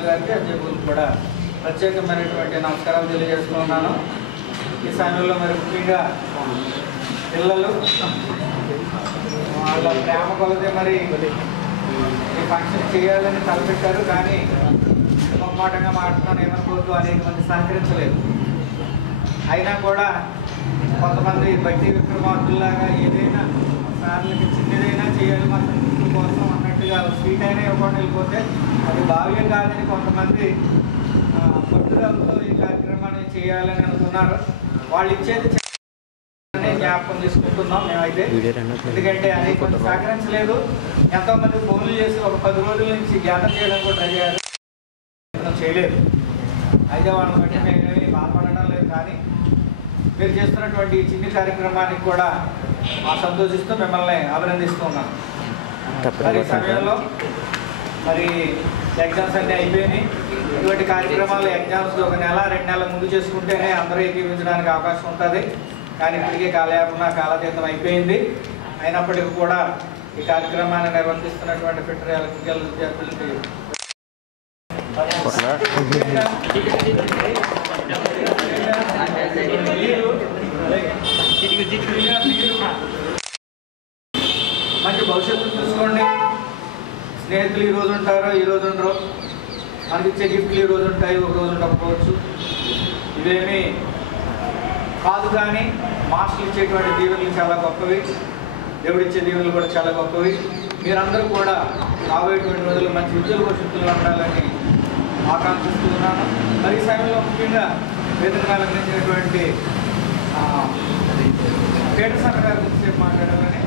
పంతులు గారికి అధ్యక్షులకు కూడా ప్రత్యేకమైనటువంటి నమస్కారాలు తెలియజేస్తున్నాను. ఈ సమయంలో మరి ముఖ్యంగా పిల్లలు వాళ్ళ ప్రేమ కొలదే మరి ఈ ఫంక్షన్ చేయాలని తలపెట్టారు. కానీ మొహమాటంగా మాట్లాడుతున్నాను ఏమనుకోవద్దు, అనేక మంది సహకరించలేదు. అయినా కూడా కొంతమంది బట్టి విక్రమార్కుల్లాగా ఏదైనా ఫ్యామిలీకి చిన్నదైనా చేయాలి మా సంస్కృతి కోసం అన్నట్టుగా స్వీట్ అయినా ఇవ్వకుండా వెళ్ళిపోతే అది భావ్యం కాదని కొంతమంది పట్టుదలతో ఈ కార్యక్రమాన్ని చేయాలని అనుకున్నారు. వాళ్ళు ఇచ్చేది జ్ఞాపకం చేసుకుంటున్నాం మేమైతే. ఎందుకంటే అది కొంచెం సహకరించలేదు. ఎంతోమంది ఫోన్లు చేసి ఒక 10 రోజుల నుంచి గ్యాదర్ చేయడానికి కూడా ట్రై చేయాలి, చేయలేదు. అయితే వాళ్ళని బట్టి మేమేమి బాధపడడం లేదు. కానీ మీరు చేస్తున్నటువంటి ఈ చిన్న కార్యక్రమానికి కూడా సంతోషిస్తూ మిమ్మల్ని అభినందిస్తూ ఉన్నాను. మరి ఈ సమయంలో మరి ఎగ్జామ్స్ అన్నీ అయిపోయినాయి. ఇటువంటి కార్యక్రమాలు ఎగ్జామ్స్ 1 నెల 2 నెలల ముందు చేసుకుంటేనే అందరూ ఏకీవించడానికి అవకాశం ఉంటుంది. కానీ ఇప్పటికే కాలాతీతం అయిపోయింది. అయినప్పటికీ కూడా ఈ కార్యక్రమాన్ని నిర్వర్తిస్తున్నటువంటి ఫిటర్ ఎలక్ట్రికల్ విద్యార్థులకి మంచి భవిష్యత్తును చూసుకోండి. స్నేహితులు ఈ రోజు ఉంటారో ఈ రోజు ఉండరు, మనకి ఇచ్చే గిఫ్ట్లు ఈ రోజు ఉంటాయి, ఒక రోజు ఉండకపోవచ్చు. ఇవేమీ కాదు. కానీ మాస్టర్లు ఇచ్చేటువంటి దీవెనలు చాలా గొప్పవి, దేవుడిచ్చే దీవెనలు కూడా చాలా గొప్పవి. మీరందరూ కూడా రాబోయేటువంటి రోజులు మంచి విద్యుల భవిష్యత్తులు ఉండాలని ఆకాంక్షిస్తూ ఉన్నాను. మరి ఈ సమయంలో ముఖ్యంగా వేదికను అలంకరించినటువంటి పేట సంఘ గారి గురించి మాట్లాడాలని